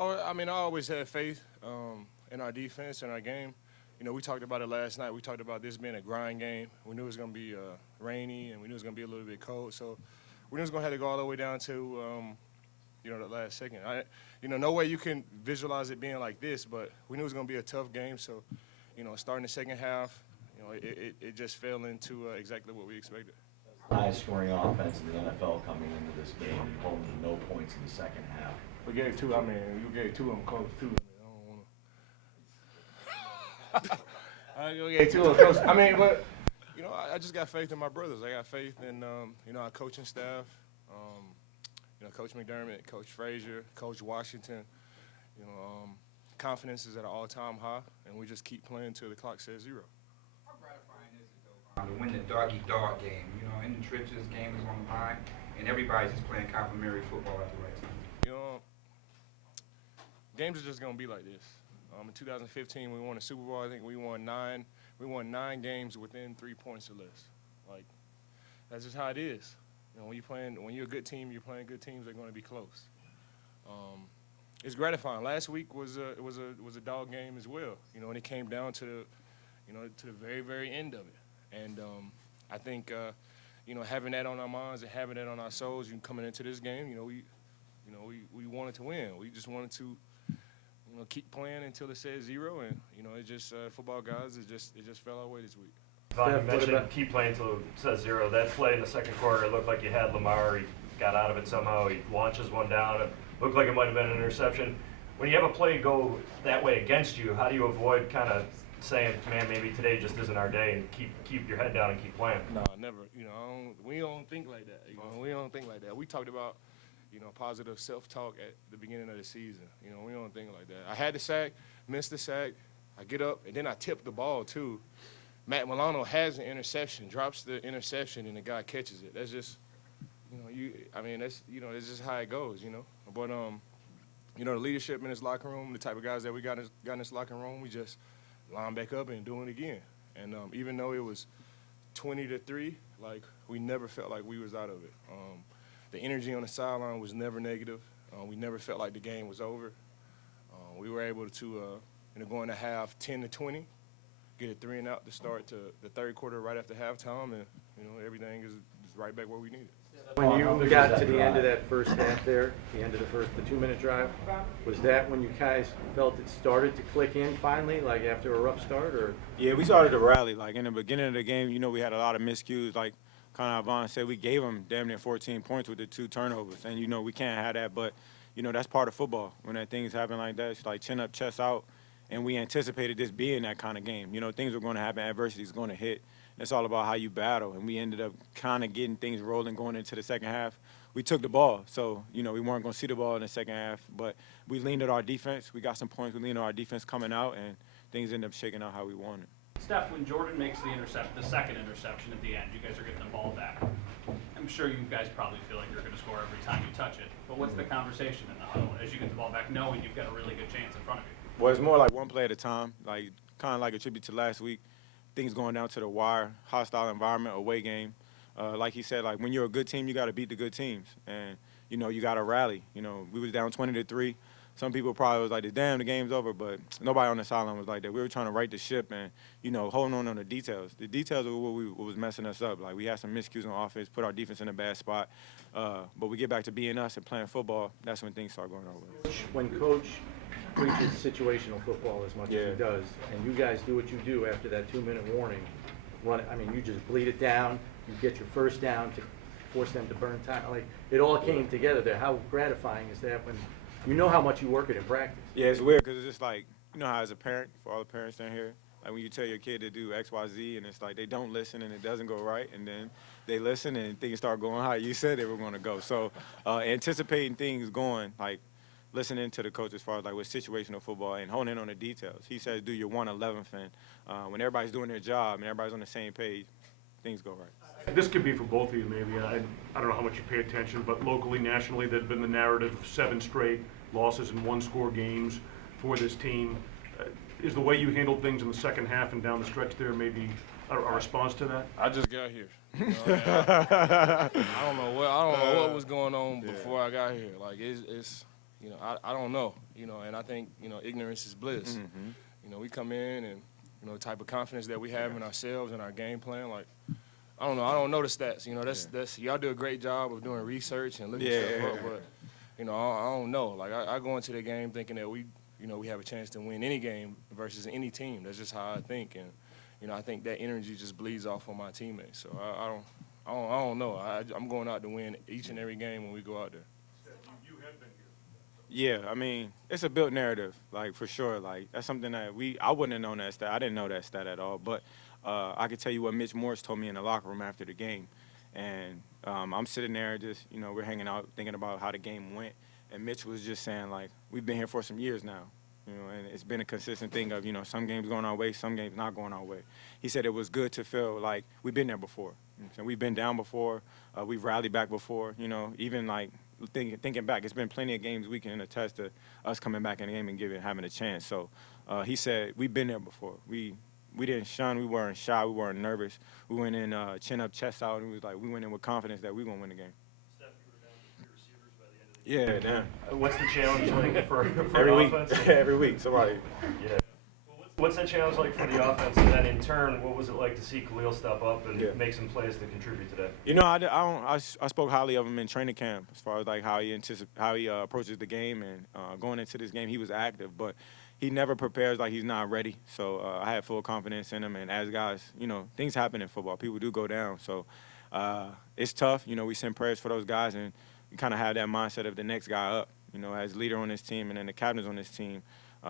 Oh, I mean, I always had faith in our defense and our game. You know, we talked about it last night. We talked about this being a grind game. We knew it was going to be rainy, and we knew it was going to be a little bit cold. So we knew it was going to have to go all the way down to, the last second. No way you can visualize it being like this, but we knew it was going to be a tough game. So, starting the second half, it just fell into exactly what we expected. Highest scoring offense in the NFL coming into this game and holding no points in the second half. We gave two. I mean, you gave two of them close too. I gave two of them close. I mean, but I just got faith in my brothers. I got faith in our coaching staff. Coach McDermott, Coach Frazier, Coach Washington. Confidence is at an all-time high, and we just keep playing till the clock says zero. How gratifying is it, though, to win the dog-eat-dog game? In the trenches, game is on the line, and everybody's just playing complimentary football at the right time. Games are just gonna be like this. In 2015, we won a Super Bowl. I think we won nine. We won 9 games within 3 points or less. Like, that's just how it is. When you're a good team, you're playing good teams. They're going to be close. It's gratifying. Last week was a dog game as well. And it came down to the very, very end of it. And I think having that on our minds and having that on our souls, coming into this game, we wanted to win. We just wanted to keep playing until it says zero. And it just football guys. It just fell our way this week. Vaughn, you mentioned keep playing until it says zero. That play in the second quarter, it looked like you had Lamar. He got out of it somehow. He launches one down. It looked like it might have been an interception. When you have a play go that way against you, how do you avoid kind of saying, man, maybe today just isn't our day, and keep your head down and keep playing? No, never. We don't think like that. We don't think like that. We talked about, positive self-talk at the beginning of the season. We don't think like that. I had the sack, missed the sack. I get up, and then I tip the ball, too. Matt Milano has an interception, drops the interception, and the guy catches it. That's just, that's just how it goes, But, the leadership in this locker room, the type of guys that we got in this locker room, we just line back up and do it again. And even though it was 20-3, like, we never felt like we was out of it. The energy on the sideline was never negative. We never felt like the game was over. We were able to, go into half 10-20. Get a 3 and out to start to the third quarter right after halftime, and everything is right back where we need it. When you got to the end of that first half there, the end of the 2-minute drive, was that when you guys felt it started to click in finally, like after a rough start, or? Yeah, we started to rally. Like in the beginning of the game, we had a lot of miscues. Like kind of Vaughn said, we gave them damn near 14 points with the 2 turnovers, and we can't have that. But that's part of football. When that things happen like that, it's like chin up, chest out. And we anticipated this being that kind of game. Things were going to happen. Adversity is going to hit. It's all about how you battle. And we ended up kind of getting things rolling going into the second half. We took the ball. So, we weren't going to see the ball in the second half. But we leaned at our defense. We got some points. We leaned on our defense coming out. And things ended up shaking out how we wanted. Steph, when Jordan makes the second interception at the end, you guys are getting the ball back. I'm sure you guys probably feel like you're going to score every time you touch it. But what's the conversation in the huddle as you get the ball back, knowing you've got a really good chance in front of you? Well, it's more like one play at a time, like kind of like a tribute to last week. Things going down to the wire, hostile environment, away game. Like he said, like when you're a good team, you got to beat the good teams, and you got to rally. We was down 20-3. Some people probably was like, "Damn, the game's over," but nobody on the sideline was like that. We were trying to right the ship and holding on the details. The details are what was messing us up. Like we had some miscues on offense, put our defense in a bad spot. But we get back to being us and playing football. That's when things start going our way. When Coach preaches situational football as much as he does, and you guys do what you do after that 2-minute warning, you just bleed it down, you get your first down to force them to burn time. Like, it all came together there. How gratifying is that when you know how much you work it in practice? Yeah, it's weird because it's just like, how as a parent, for all the parents down here, like when you tell your kid to do X, Y, Z, and it's like they don't listen and it doesn't go right, and then they listen and things start going how you said they were going to go. So anticipating things going, like, listening to the coach as far as like with situational football and honing in on the details. He says do your 1/11th, and when everybody's doing their job and everybody's on the same page, things go right. This could be for both of you maybe. I don't know how much you pay attention, but locally, nationally, there's been the narrative of 7 straight losses in 1-score games for this team. Is the way you handled things in the second half and down the stretch there maybe a response to that? I just got here. I don't know what was going on before I got here. Like it's I don't know, and I think, ignorance is bliss. We come in and, the type of confidence that we have in ourselves and our game plan, like, I don't know. I don't know the stats. That's y'all do a great job of doing research and looking stuff up, but, I don't know. Like, I go into the game thinking that we have a chance to win any game versus any team. That's just how I think, and, I think that energy just bleeds off on my teammates. So I don't know. I'm going out to win each and every game when we go out there. Yeah, I mean, it's a built narrative, like, for sure. Like, that's something that I wouldn't have known that stat. I didn't know that stat at all. But I could tell you what Mitch Morse told me in the locker room after the game. And I'm sitting there just, we're hanging out thinking about how the game went. And Mitch was just saying, like, we've been here for some years now. And it's been a consistent thing of, some games going our way, some games not going our way. He said it was good to feel like we've been there before. So we've been down before. We've rallied back before. Even like thinking back, it's been plenty of games we can attest to us coming back in the game and having a chance. So he said we've been there before. We didn't shun. We weren't shy. We weren't nervous. We went in chin up, chest out, and we went in with confidence that we were going to win the game. Yeah, damn. What's the challenge like for Every the week, offense? every week, somebody. Yeah. What's that challenge like for the offense? And then in turn, what was it like to see Khalil step up and make some plays to contribute to that? I spoke highly of him in training camp as far as like how he approaches the game, and going into this game he was active, but he never prepares like he's not ready. So I had full confidence in him, and as guys, things happen in football. People do go down, so it's tough. We send prayers for those guys, and we kind of have that mindset of the next guy up. As leader on this team and then the captains on this team.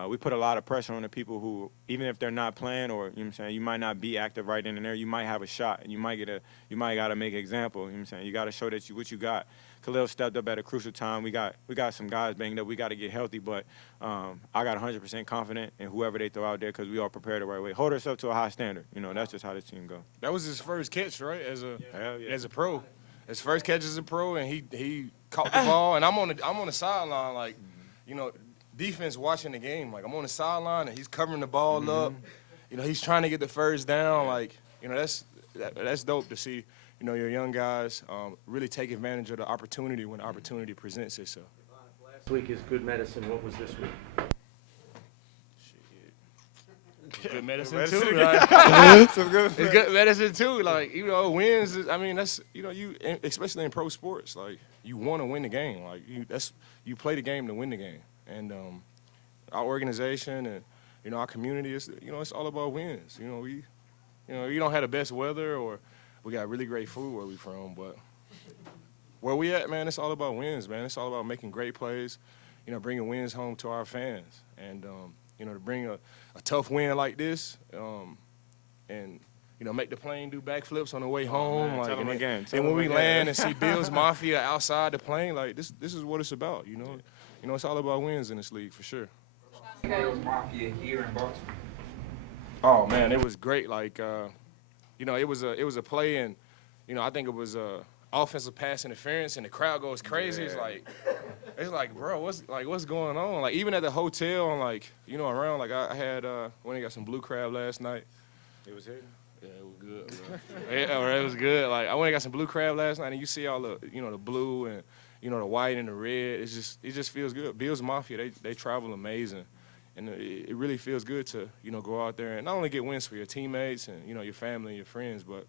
We put a lot of pressure on the people who, even if they're not playing, or you might not be active right in there, you might have a shot, and you might got to make an example. You got to show that what you got. Khalil stepped up at a crucial time. We got some guys banged up. We got to get healthy, but I got 100% confident in whoever they throw out there because we all prepared the right way. Hold ourselves to a high standard. That's just how this team goes. That was his first catch, right? As a pro, his first catch as a pro, and he caught the ball, and I'm on the sideline, like, defense watching the game. Like, I'm on the sideline, and he's covering the ball up. He's trying to get the first down. Like, that's dope to see, your young guys really take advantage of the opportunity when the opportunity presents itself. Last week is good medicine. What was this week? Good medicine too, right? It's good medicine too. Like, wins. That's you, especially in pro sports. Like, you want to win the game. Like, you play the game to win the game. And our organization and our community is it's all about wins. We don't have the best weather, or we got really great food where we from, but where we at, man, it's all about wins, man. It's all about making great plays, bringing wins home to our fans, and to bring a tough win like this, and make the plane do backflips on the way home. Man, like, and when we land and see Bills Mafia outside the plane, like this is what it's about. It's all about wins in this league for sure. Bills Mafia here in Baltimore. Oh man, it was great. Like, it was a play, and I think it was offensive pass interference, and the crowd goes crazy. It's like, bro, what's going on? Like, even at the hotel, and like, around, like, I had when I got some blue crab last night. It was here. Yeah, it was good, bro. Yeah, it was good. Like, I went and got some blue crab last night, and you see all the, the blue and, the white and the red. It just feels good. Bills Mafia, they travel amazing. And it really feels good to, go out there and not only get wins for your teammates and, your family and your friends, but,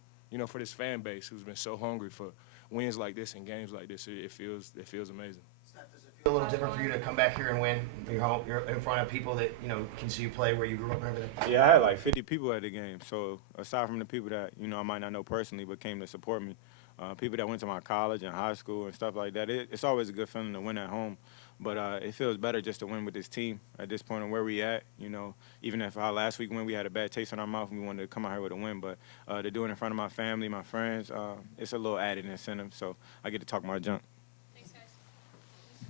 for this fan base who's been so hungry for wins like this and games like this. It feels amazing. Does it feel a little different for you to come back here and win? You're in front of people that, can see you play where you grew up and everything? Yeah, I had like 50 people at the game. So aside from the people that, I might not know personally but came to support me, people that went to my college and high school and stuff like that, it's always a good feeling to win at home. But it feels better just to win with this team at this point and where we at. Even if last week when we had a bad taste in our mouth and we wanted to come out here with a win, but to do it in front of my family, my friends, it's a little added incentive. So I get to talk my junk.